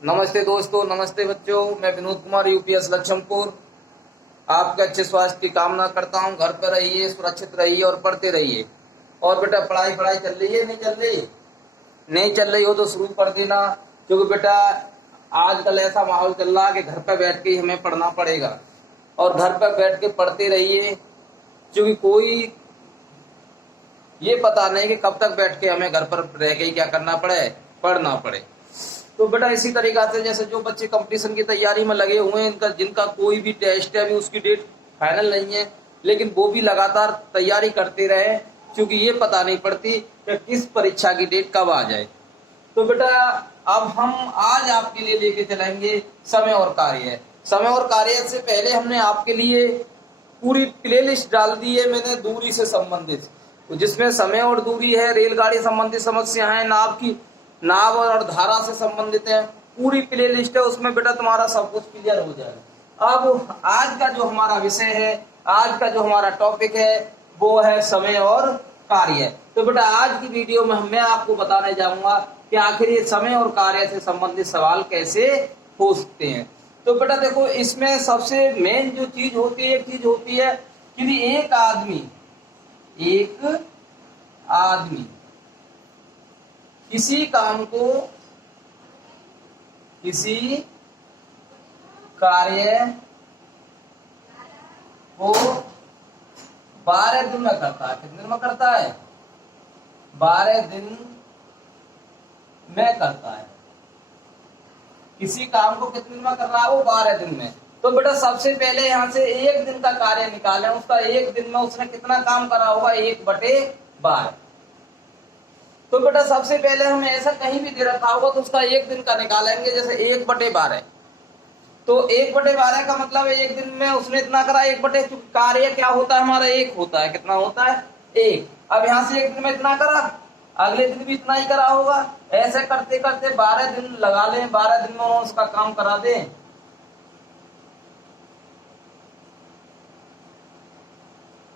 नमस्ते दोस्तों, नमस्ते बच्चों। मैं विनोद कुमार, यूपीएस लक्ष्मणपुर, आपके अच्छे स्वास्थ्य की कामना करता हूँ। घर पर रहिए, सुरक्षित रहिए और पढ़ते रहिए। और बेटा पढ़ाई पढ़ाई चल रही है, नहीं चल रही? नहीं चल रही हो तो शुरू कर देना, क्योंकि बेटा आजकल ऐसा माहौल चल रहा है कि घर पर बैठ के ही हमें पढ़ना पड़ेगा। और घर पर बैठ के पढ़ते रहिए, क्योंकि कोई ये पता नहीं कि कब तक बैठ के हमें घर पर रह के ही क्या करना पड़े, पढ़ना पड़े। तो बेटा इसी तरीका से जैसे जो बच्चे कंपटीशन की तैयारी में लगे हुए हैं, इनका जिनका कोई भी टेस्ट है, अभी उसकी डेट फाइनल नहीं है, लेकिन वो भी लगातार तैयारी करते रहे, क्योंकि ये पता नहीं पड़ती कि किस परीक्षा की डेट कब आ जाए। तो बेटा अब हम आज आपके लिए लेके चलेंगे समय और कार्य। समय और कार्य से पहले हमने आपके लिए पूरी प्लेलिस्ट डाल दी है मैंने, दूरी से संबंधित, जिसमें समय और दूरी है, रेलगाड़ी संबंधित समस्याएं, नाव और धारा से संबंधित है। पूरी प्ले लिस्ट है, उसमें बेटा तुम्हारा सब कुछ क्लियर हो जाएगा। अब आज का जो हमारा विषय है, आज का जो हमारा टॉपिक है, वो है समय और कार्य। तो बेटा आज की वीडियो में मैं आपको बताने जाऊंगा कि आखिर ये समय और कार्य से संबंधित सवाल कैसे हो सकते हैं। तो बेटा देखो, इसमें सबसे मेन जो चीज होती है, एक चीज होती है कि एक आदमी किसी काम को, किसी कार्य को 12 दिन में करता है। कितने दिन में करता है? 12 दिन में करता है। किसी काम को कितने दिन में कर रहा है वो? 12 दिन में। तो बेटा सबसे पहले यहाँ से एक दिन का कार्य निकालें, उसका एक दिन में उसने कितना काम करा होगा? 1/12। तो बेटा सबसे पहले हमें ऐसा कहीं भी दे रखा होगा तो उसका एक दिन का निकालेंगे, जैसे 1/12। तो 1/12 का मतलब है एक दिन में उसने इतना करा। 1/, कार्य क्या होता है हमारा? एक होता है। कितना होता है? एक। अब यहाँ से एक दिन में इतना करा, अगले दिन भी इतना ही करा होगा। ऐसे करते करते 12 दिन लगा लें, 12 दिन में उसका काम करा दें।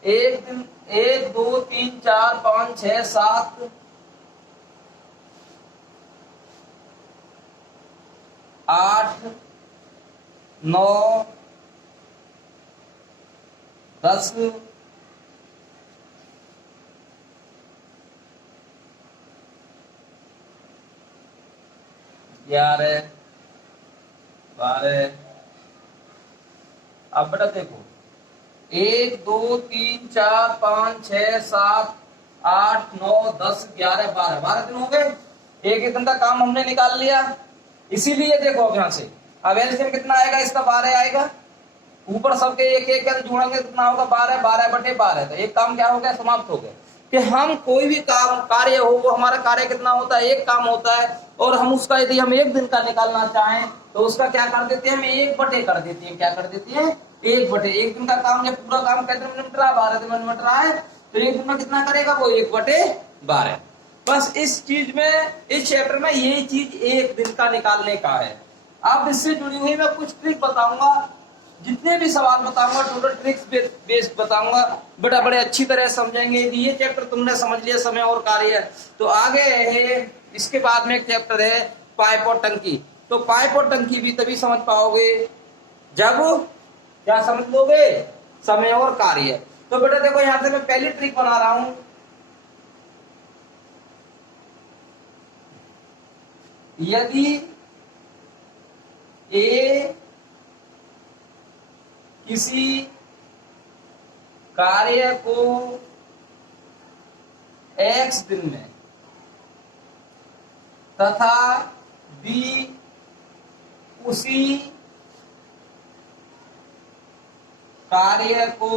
एक दिन 1 2 3 4 5 6 7 8 9 10 11 12। अब बेटा देखो, 1 2 3 4 5 6 7 8 9 10 11 12, 12 दिन हो गए। एक दिन का काम हमने निकाल लिया। इसीलिए देखो अब यहाँ से अब एलसीएम कितना आएगा? इसका 12 आएगा। ऊपर सबके एक एक जोड़ेंगे कितना होगा? 12। 12/12। तो एक काम क्या हो गया? समाप्त हो गया। कि हम कोई भी काम कार्य हो, वो हमारा कार्य कितना होता है? एक काम होता है। और हम उसका यदि हम एक दिन का निकालना चाहें तो उसका क्या कर देते हैं? हम 1/, कर देते हैं। क्या कर देते हैं? 1/। एक दिन का काम, जब पूरा काम कितने दिन में निपट रहा है? 12 दिन में निपट रहा है, तो एक दिन में कितना करेगा? वो 1/12। बस इस चीज में, इस चैप्टर में ये चीज एक दिन का निकालने का है। अब इससे जुड़ी हुई मैं कुछ ट्रिक बताऊंगा, जितने भी सवाल बताऊंगा टोटल ट्रिक्स बेस्ड बताऊंगा। बेटा बड़े अच्छी तरह समझेंगे। ये चैप्टर तुमने समझ लिया, समय और कार्य। तो आगे है, इसके बाद में एक चैप्टर है पाइप और टंकी। तो पाइप और टंकी भी तभी समझ पाओगे जब क्या समझ लोगे? समय और कार्य। तो बेटा देखो, यहां से मैं पहली ट्रिक बना रहा हूं। यदि ए किसी कार्य को x दिन में तथा b उसी कार्य को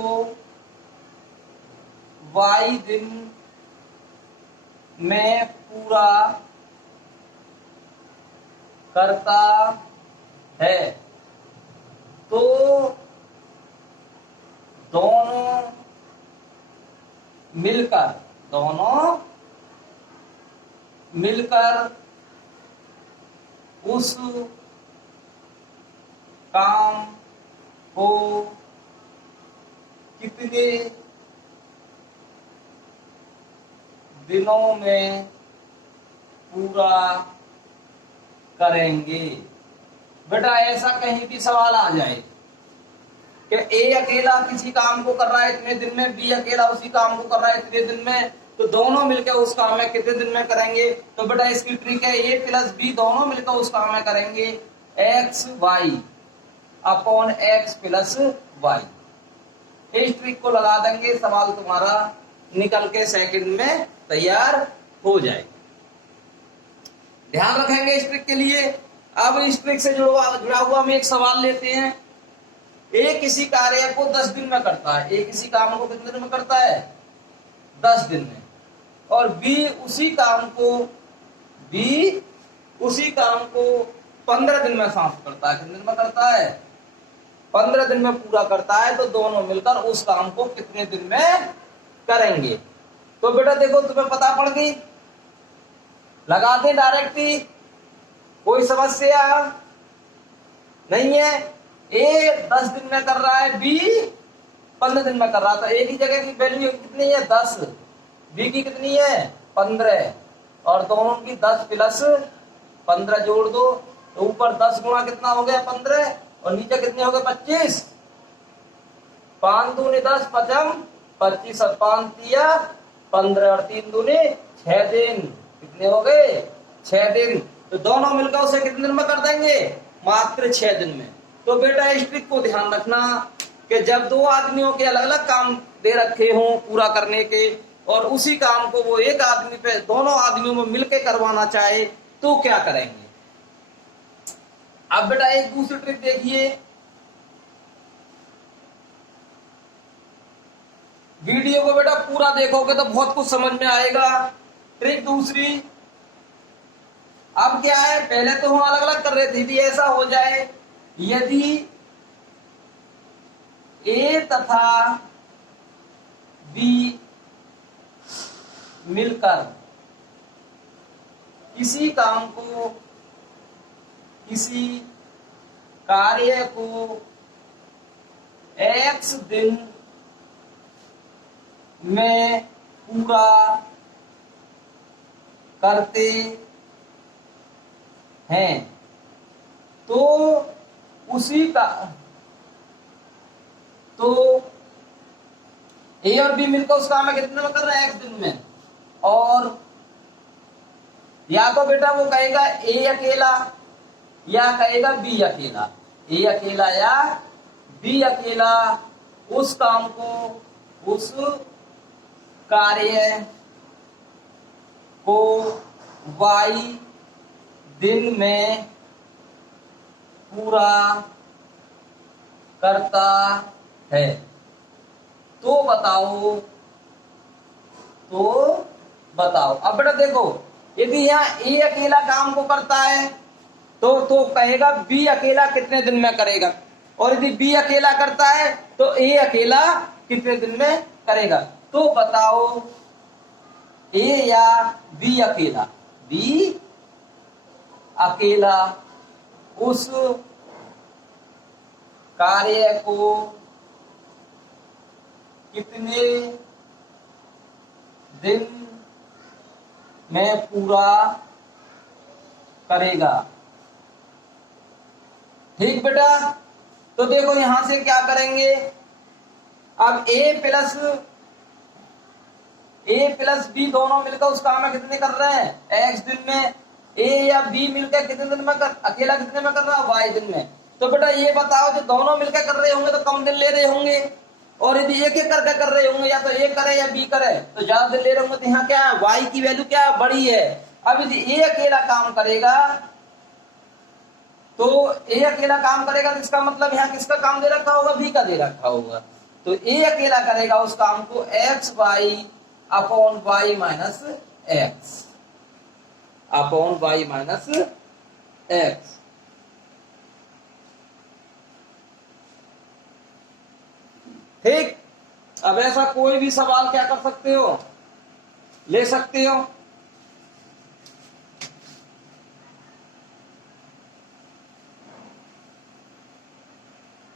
y दिन में पूरा करता है, तो दोनों मिलकर उस काम को कितने दिनों में पूरा करेंगे? बेटा ऐसा कहीं भी सवाल आ जाए कि ए अकेला किसी काम को कर रहा है इतने दिन में, बी अकेला उसी काम को कर रहा है इतने दिन में, तो दोनों मिलकर उस काम में कितने दिन में करेंगे? तो बेटा इसकी ट्रिक है ए प्लस बी दोनों मिलकर उस काम में करेंगे X Y upon X plus Y. इस ट्रिक को लगा देंगे, सवाल तुम्हारा निकल के सेकंड में तैयार हो जाए। ध्यान रखेंगे इस ट्रिक के लिए। अब इस ट्रिक से जुड़ा हुआ हम एक सवाल लेते हैं। ए किसी कार्य को 10 दिन में करता है, ए किसी काम को कितने दिन में करता है? 10 दिन में। और बी उसी काम को 15 दिन में समाप्त करता है। कितने दिन में करता है? 15 दिन में पूरा करता है। तो दोनों मिलकर उस काम को कितने दिन में करेंगे? तो बेटा देखो तुम्हें पता पड़ गई, लगा दे डायरेक्ट ही, कोई समस्या नहीं है। ए 10 दिन में कर रहा है, बी 15 दिन में कर रहा था। ए की जगह की वैल्यू कितनी है? 10, बी की कितनी है? 15, और दोनों की 10 प्लस 15 जोड़ दो तो ऊपर 10 गुणा कितना हो गया? 15, और नीचे कितने हो गए? 25। 5 दूनी 10, 5 25 और 5 तिया 15 और 3 दूनी 6 दिन। कितने हो गए? 6 दिन। तो दोनों मिलकर उसे कितने दिन में कर देंगे? मात्र 6 दिन में। तो बेटा इस ट्रिक को ध्यान रखना कि जब दो आदमियों के अलग अलग काम दे रखे हों पूरा करने के, और उसी काम को वो एक आदमी पे दोनों आदमियों में मिलकर करवाना चाहे तो क्या करेंगे। अब बेटा एक दूसरी ट्रिक देखिए, वीडियो को बेटा पूरा देखोगे तो बहुत कुछ समझ में आएगा। ट्रिक दूसरी, अब क्या है, पहले तो हम अलग अलग कर रहे थे, यदि ऐसा हो जाए, यदि ए तथा बी मिलकर किसी काम को, किसी कार्य को x दिन में पूरा करते हैं, तो उसी का, तो ए और बी मिलकर उस काम में कितने में कर रहे हैं? x दिन में। और या तो बेटा वो कहेगा ए अकेला या कहेगा बी अकेला, ए अकेला या बी अकेला उस काम को, उस कार्य को y दिन में पूरा करता है। तो बताओ। अब बेटा देखो, यदि यहाँ ए अकेला काम को करता है तो कहेगा बी अकेला कितने दिन में करेगा, और यदि बी अकेला करता है तो ए अकेला कितने दिन में करेगा। तो बताओ ए या बी अकेला, बी अकेला उस कार्य को कितने दिन में पूरा करेगा। ठीक बेटा, तो देखो यहां से क्या करेंगे, अब ए प्लस बी दोनों मिलकर उस काम में कितने कर रहे हैं? x दिन में। ए या बी मिलकर कितने दिन में अकेला कितने में कर रहा है? y दिन में। तो बेटा ये बताओ, जो दोनों मिलकर कर रहे होंगे तो कम दिन ले रहे होंगे, और यदि एक एक करके कर रहे होंगे, या तो ए करे या बी करे, तो ज्यादा दिन ले रहे होंगे। तो यहाँ क्या है? y की वैल्यू क्या है? बड़ी है। अब यदि ए अकेला काम करेगा तो इसका मतलब यहाँ किसका काम दे रखा होगा? बी का दे रखा होगा। तो ए अकेला करेगा उस काम को X Y upon Y minus X, upon Y minus X. ठीक, अब ऐसा कोई भी सवाल क्या कर सकते हो, ले सकते हो।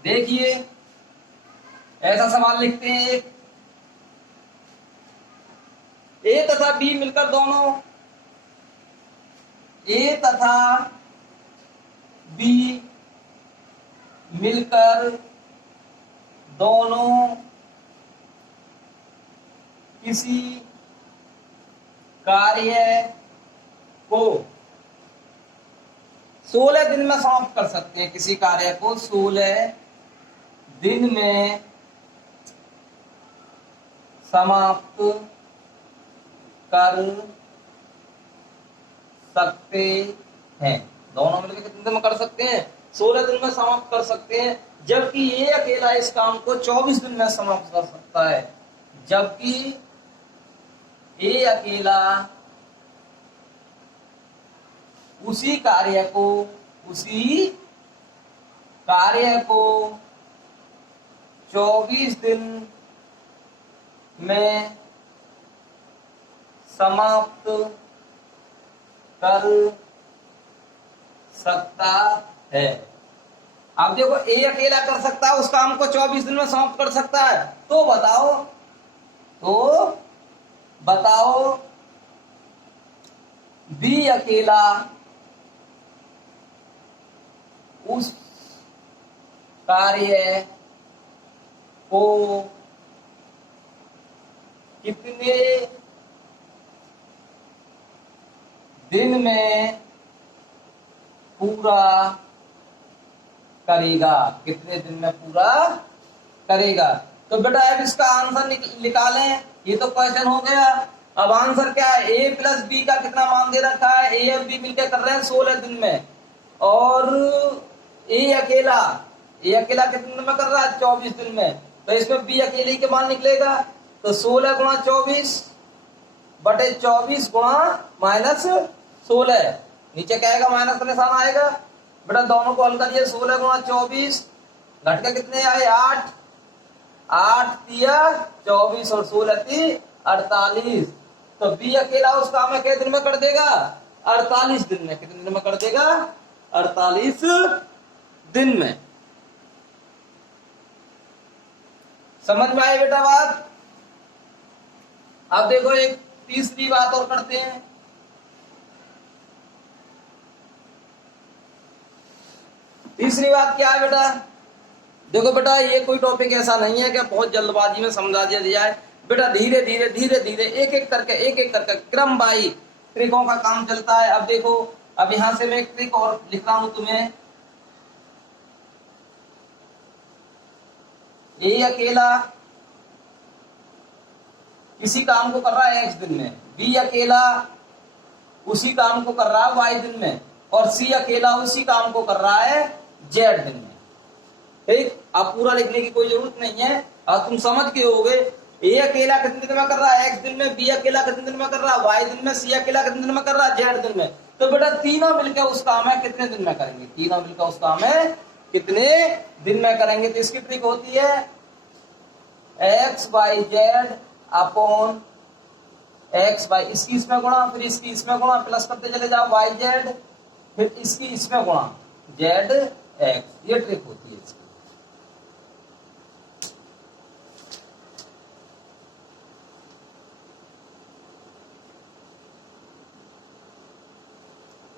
देखिए ऐसा सवाल लिखते हैं, ए तथा बी मिलकर दोनों, ए तथा बी मिलकर दोनों किसी कार्य को 16 दिन में समाप्त कर सकते हैं। किसी कार्य को 16 दिन में समाप्त कर सकते हैं। दोनों मिलकर कितने दिन में कर सकते हैं? 16 दिन में समाप्त कर सकते हैं। जबकि ये अकेला इस काम को 24 दिन में समाप्त कर सकता है। जबकि ये अकेला उसी कार्य को 24 दिन में समाप्त कर सकता है। आप देखो, ए अकेला कर सकता है, उस काम को 24 दिन में समाप्त कर सकता है। तो बताओ बी अकेला उस कार्य को कितने दिन में पूरा करेगा? कितने दिन में पूरा करेगा? तो बेटा अब इसका आंसर निकालें। ये तो क्वेश्चन हो गया। अब आंसर क्या है? ए प्लस बी का कितना मान दे रखा है? ए और बी मिलकर कर रहे हैं 16 दिन में, और ए अकेला कितने दिन में कर रहा है? 24 दिन में। तो इसमें बी अकेले के मान निकलेगा। तो 16 गुणा 24 बटे 24 गुणा माइनस 16, नीचे क्या आएगा? माइनस का निशान आएगा। बेटा दोनों को हल करिए। 16 गुणा 24 घट के कितने आए? 8 तिया 24 और 16 ती 48। तो बी अकेला उस काम में कितने दिन में कर देगा? 48 दिन में। कितने दिन में कर देगा? 48 दिन में। समझ में आई बेटा बात? अब देखो एक तीसरी बात और करते हैं। तीसरी बात क्या है बेटा? देखो बेटा, ये कोई टॉपिक ऐसा नहीं है कि बहुत जल्दबाजी में समझा दिया जाए। बेटा धीरे धीरे एक एक करके क्रम बाई ट्रिकों का काम चलता है। अब देखो, अब यहां से मैं एक ट्रिक और लिख रहा हूं तुम्हें। ए अकेला किसी काम को कर रहा है x दिन में, बी अकेला उसी काम को कर रहा है y दिन में, और सी अकेला उसी काम को कर रहा है z दिन में। ठीक, अब पूरा लिखने की कोई जरूरत नहीं है, अब तुम समझ के होगे। ए अकेला कितने दिन में कर रहा है? x दिन में। बी अकेला कितने दिन में कर रहा है? y दिन में। सी अकेला कितने दिन में कर रहा है? z दिन में। तो बेटा तीनों मिलकर उस काम है कितने दिन में करेंगे? तीनों मिलकर उस काम है कितने दिन में करेंगे? तो इसकी ट्रिक होती है x by z upon x by, इसकी इसमें गुणा, फिर इसकी इसमें गुणा, प्लस करते चले जाओ y z, फिर इसकी इसमें गुणा z x। ये ट्रिक होती है इसकी।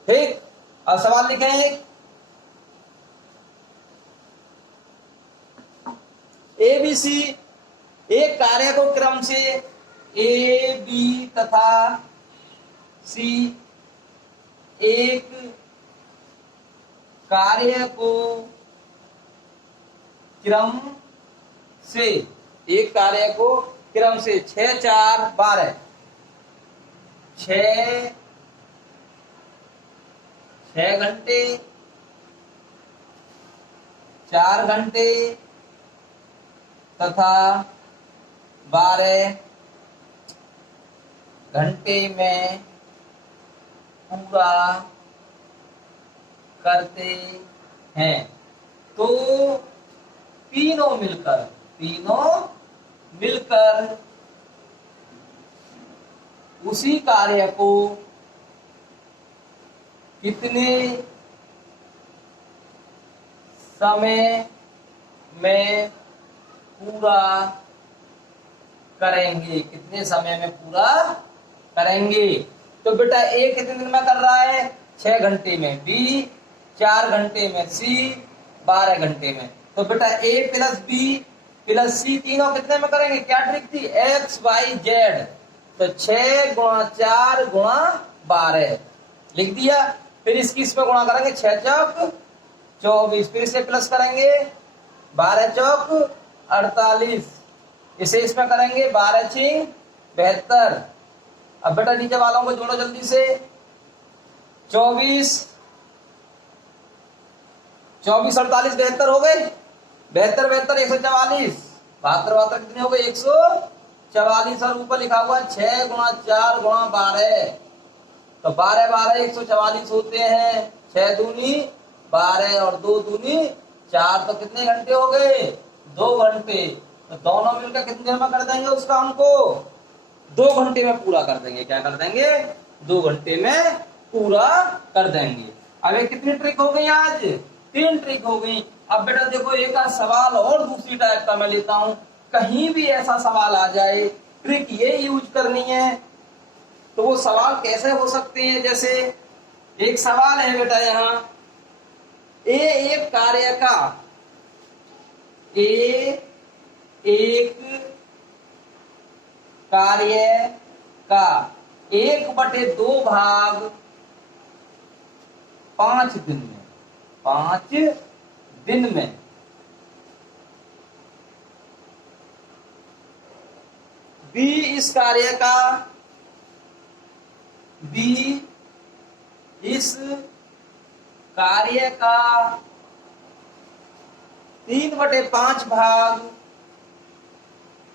ठीक, अब सवाल लिखें। ए बी सी, एक कार्य को क्रम से ए बी तथा सी, एक कार्य को क्रम से, एक कार्य को क्रम से 6 4 12 6 घंटे 4 घंटे तथा 12 घंटे में पूरा करते हैं। तो तीनों मिलकर उसी कार्य को कितने समय में पूरा करेंगे? कितने समय में पूरा करेंगे? तो बेटा ए कितने दिन में कर रहा है? 6 घंटे में। बी 4 घंटे में। सी 12 घंटे में। तो बेटा A plus B plus C तीनों कितने में करेंगे? क्या ट्रिक थी? X Y Z. तो 6 गुणा 4 गुणा 12 लिख दिया। फिर इसकी इसमें गुणा करेंगे, 6 चौक 24, फिर इसे प्लस करेंगे 12 चौक 48, इसे इसमें करेंगे 12 छिंग 72। अब बेटा नीचे वालों को जोड़ो जल्दी से। 24 48 72 हो गए। 72 144, 72 कितने हो गए? 144। और ऊपर लिखा हुआ 6 गुणा 4 गुणा 12। तो 12 12 144 होते हैं। 6 दूनी 12 और 2 दूनी 4, तो कितने घंटे हो गए? 2 घंटे। तो दोनों मिलकर कितने देर में कर देंगे उस काम को? 2 घंटे में पूरा कर देंगे। क्या कर देंगे? 2 घंटे में पूरा कर देंगे। अब ये कितनी ट्रिक हो गई आज? 3 ट्रिक हो गई। अब बेटा देखो एक आध सवाल और दूसरी टाइप का मैं लेता हूं। कहीं भी ऐसा सवाल आ जाए, ट्रिक ये यूज करनी है। तो वो सवाल कैसे हो सकते हैं? जैसे एक सवाल है बेटा यहाँ, ए एक कार्य का, ए एक कार्य का 1/2 भाग 5 दिन में, 5 दिन में बी इस कार्य का, बी इस कार्य का 3/5 भाग,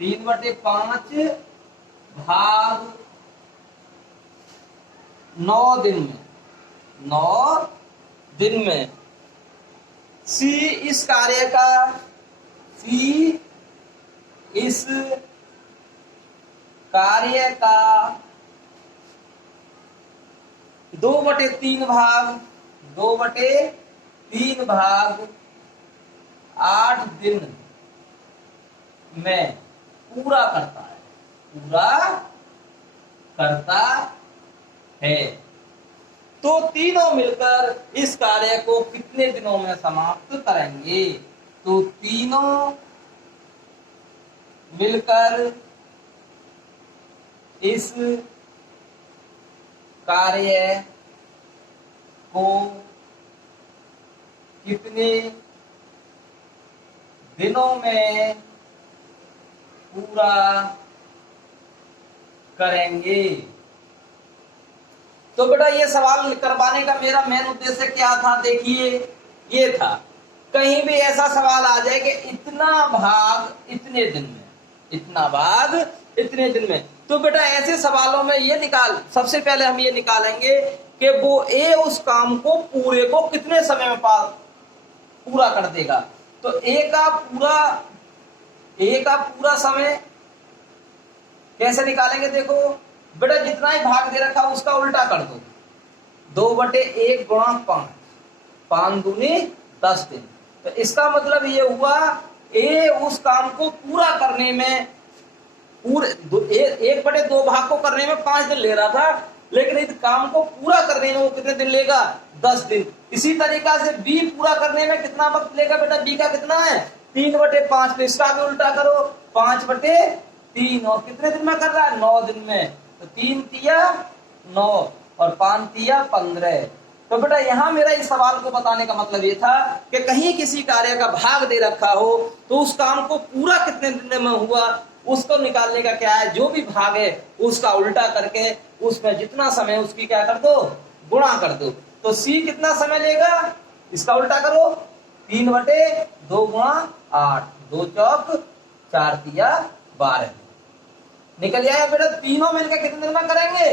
3/5 भाग 9 दिन में, 9 दिन में सी इस कार्य का, सी इस कार्य का 2/3 भाग, 2/3 भाग 8 दिन में पूरा करता है, पूरा करता है। तो तीनों मिलकर इस कार्य को कितने दिनों में समाप्त करेंगे? तो तीनों मिलकर इस कार्य को कितने दिनों में पूरा करेंगे? तो बेटा ये सवाल करवाने का मेरा मेन उद्देश्य क्या था? देखिए ये था, कहीं भी ऐसा सवाल आ जाए कि इतना भाग इतने दिन में, इतना भाग इतने दिन में, तो बेटा ऐसे सवालों में ये सबसे पहले हम ये निकालेंगे कि वो ए उस काम को पूरे को कितने समय में पूरा कर देगा। तो ए का पूरा समय कैसे निकालेंगे? देखो बेटा जितना ही भाग दे रखा उसका उल्टा कर दो, 2/1 गुणा 5, 5 दूनी 10 दिन। तो इसका मतलब ये हुआ ए उस काम को पूरा करने में, पूरे 1/2 भाग को करने में 5 दिन ले रहा था, लेकिन इस काम को पूरा करने में वो कितने दिन लेगा? 10 दिन। इसी तरीका से बी पूरा करने में कितना वक्त लेगा? बेटा बी का कितना है? 3/5। तो इसका भी उल्टा करो, 5/3। और कितने दिन में कर रहा है? 9 दिन में। तो 3 तिया 9 और 5 तिया 15। तो बेटा यहाँ मेरा इस सवाल को बताने का मतलब ये था कि कहीं किसी कार्य का भाग दे रखा हो तो उस काम को पूरा कितने दिन में हुआ उसको निकालने का क्या है? जो भी भाग है उसका उल्टा करके उसमें जितना समय उसकी क्या कर दो? गुणा कर दो। तो सी कितना समय लेगा? इसका उल्टा करो, 3/2 गुणा 8, 2 चौक 4 तिया 12 निकल जाएगा। बेटा तीनों मिलकर कितने दिन में करेंगे?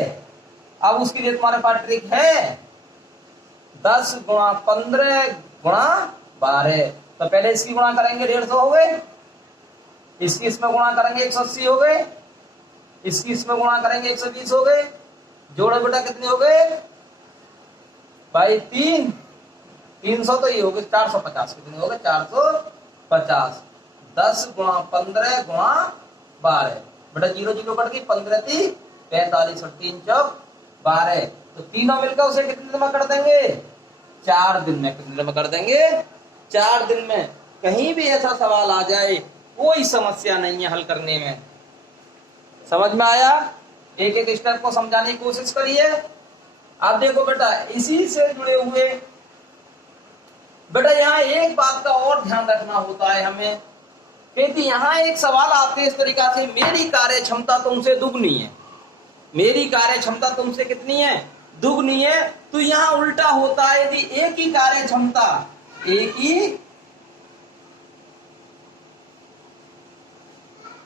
अब उसके लिए तुम्हारे पास ट्रिक है, 10 गुणा 15 गुणा 12। तो पहले इसकी गुणा करेंगे, 150 हो गए। इसकी इसमें गुणा करेंगे, 180 हो गए। इसकी इसमें गुणा करेंगे, 120 हो गए। जोड़ो बेटा कितने हो गए भाई? 300 तो ये हो गए 450। कितने हो गए? 450। 10 गुणा 15 गुणा 12। बेटा 0 0 कट गई, 15 थी 45 और 3 चौक 12। तो तीनों मिलकर उसे कितने दिन में कर देंगे? 4 दिन में। कितने दिन में कर देंगे? 4 दिन में कहीं भी ऐसा सवाल आ जाए, कोई समस्या नहीं है हल करने में। समझ में आया? एक एक स्टेप को समझाने की कोशिश करिए। आप देखो बेटा, इसी से जुड़े हुए बेटा यहाँ एक बात का और ध्यान रखना होता है हमें, क्योंकि यहाँ एक सवाल आते हैं इस तरीका से, मेरी कार्य क्षमता तुमसे दुगनी है, मेरी कार्य क्षमता तुमसे कितनी है? दुगनी है। तो यहाँ उल्टा होता है, यदि एक ही कार्य क्षमता, एक ही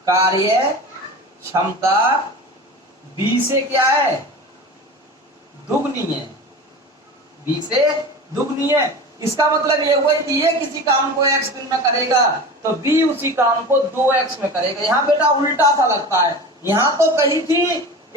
कार्य क्षमता बी से क्या है? दुगनी है, बी से दुगनी है। इसका मतलब ये हुआ कि ये किसी काम को x दिन में करेगा तो b उसी काम को 2x में करेगा। यहाँ बेटा उल्टा सा लगता है, यहाँ तो कही थी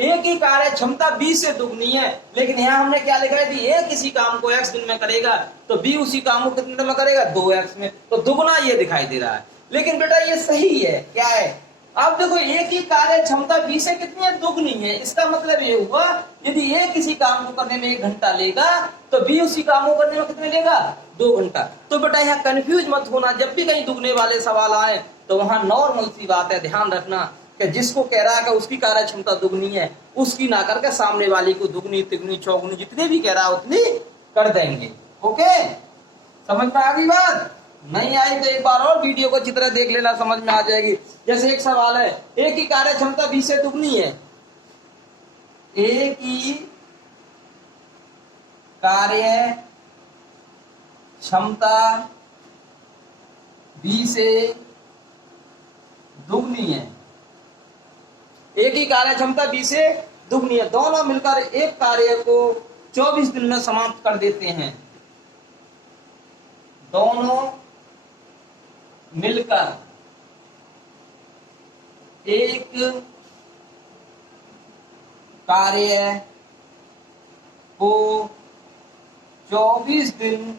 एक ही कार्य क्षमता b से दुगनी है, लेकिन यहाँ हमने क्या लिखा है कि ये किसी काम को x दिन में करेगा तो b उसी काम को कितने दिन में करेगा? 2x में। तो दुगना ये दिखाई दे रहा है, लेकिन बेटा ये सही है। क्या है? अब देखो, एक ही कार्य क्षमता बी से कितनी है? दुगनी है। इसका मतलब ये हुआ यदि ये किसी काम को करने में 1 घंटा लेगा तो बी उसी काम को करने में कितने लेगा? 2 घंटा। तो बेटा यहाँ कंफ्यूज मत होना, जब भी कहीं दुगने वाले सवाल आए तो वहां नॉर्मल सी बात है, ध्यान रखना कि जिसको कह रहा है कि उसकी कार्य क्षमता दुगनी है, उसकी ना करके सामने वाली को दुगनी, तिगुनी, चौगुनी जितनी भी कह रहा है उतनी कर देंगे। ओके, समझ में आ गई बात? नहीं आई तो एक बार और वीडियो को अच्छी तरह देख लेना, समझ में आ जाएगी। जैसे एक सवाल है, एक ही कार्य क्षमता बी से दुगनी है, एक ही कार्य क्षमता बी से दुगनी है, एक ही कार्य क्षमता बी से दुगनी है। दोनों मिलकर एक कार्य को 24 दिन में समाप्त कर देते हैं, दोनों मिलकर एक कार्य को 24 दिन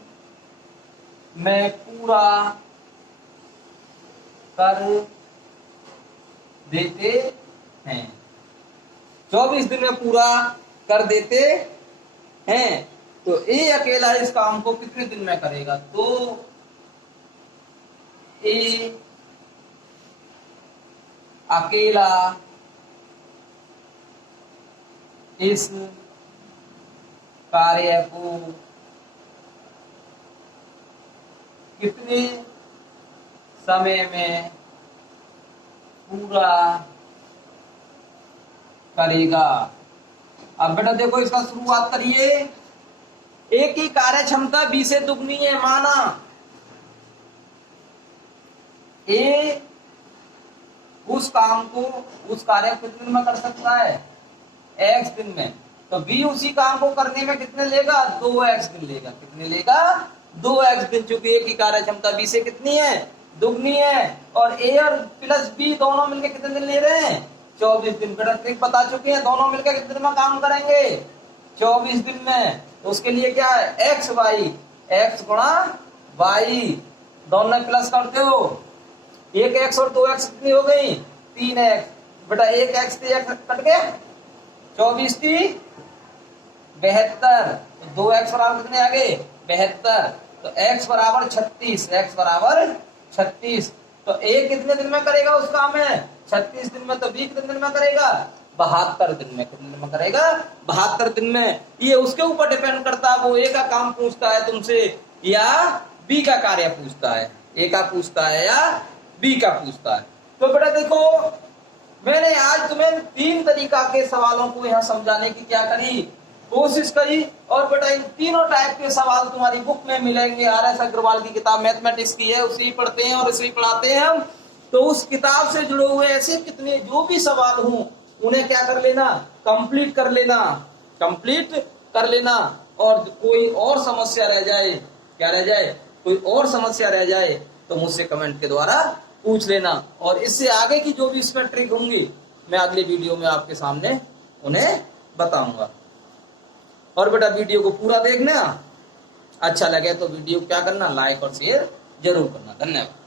में पूरा कर देते हैं, 24 दिन में पूरा कर देते हैं। तो ए अकेला इस काम को कितने दिन में करेगा? तो ए अकेला इस कार्य को कितने समय में पूरा करेगा? अब बेटा देखो, इसका शुरुआत करिए। एक ही कार्य क्षमता बी से दुगनी है, माना ए उस काम को, उस कार्य को कितने दिन में कर सकता है? x दिन में। तो b उसी काम को करने में कितने लेगा? 2x दिन लेगा। कितने लेगा? 2x दिन। चूंकि एक ही कार्य क्षमता b से कितनी है? दुगनी है। और a और प्लस b दोनों मिलकर कितने दिन ले रहे हैं? 24 दिन। बेटा ट्रिक बता चुके हैं, दोनों मिलकर कितने दिन में काम करेंगे? 24 दिन में। तो उसके लिए क्या है? x y, x गुणा y, दोनों प्लस करते हो, एक x और 2x कितनी हो गई? 3x। बेटा एक x से x कट गया, 24 थी 72, तो 2x बराबर कितने आ गए? 72। तो x बराबर 36, x बराबर 36। तो a कितने दिन में करेगा उस काम में? 36 दिन में। तो b कितने दिन में करेगा? 72 दिन में। कितने दिन में करेगा? 72 दिन में। ये उसके ऊपर डिपेंड करता है, वो a का काम पूछता है तुमसे या b का कार्य पूछता है, a का पूछता है या b का पूछता है। तो बेटा देखो, मैंने आज तुम्हें 3 तरीका के सवालों को यहाँ समझाने की क्या करी? कोशिश करी। और बेटा इन तीनों टाइप के सवाल तुम्हारी बुक में मिलेंगे। RS अग्रवाल की किताब मैथमेटिक्स की है, उसे ही पढ़ते हैं और इसे ही पढ़ाते हैं हम। तो उस किताब से जुड़े हुए ऐसे कितने जो भी सवाल हों उन्हें क्या कर लेना? कंप्लीट कर लेना, कंप्लीट कर लेना। और कोई और समस्या रह जाए, क्या रह जाए? कोई और समस्या रह जाए तो मुझसे कमेंट के द्वारा पूछ लेना। और इससे आगे की जो भी इसमें ट्रिक होंगी मैं अगले वीडियो में आपके सामने उन्हें बताऊंगा। और बेटा वीडियो को पूरा देखना, अच्छा लगे तो वीडियो क्या करना? लाइक और शेयर जरूर करना। धन्यवाद।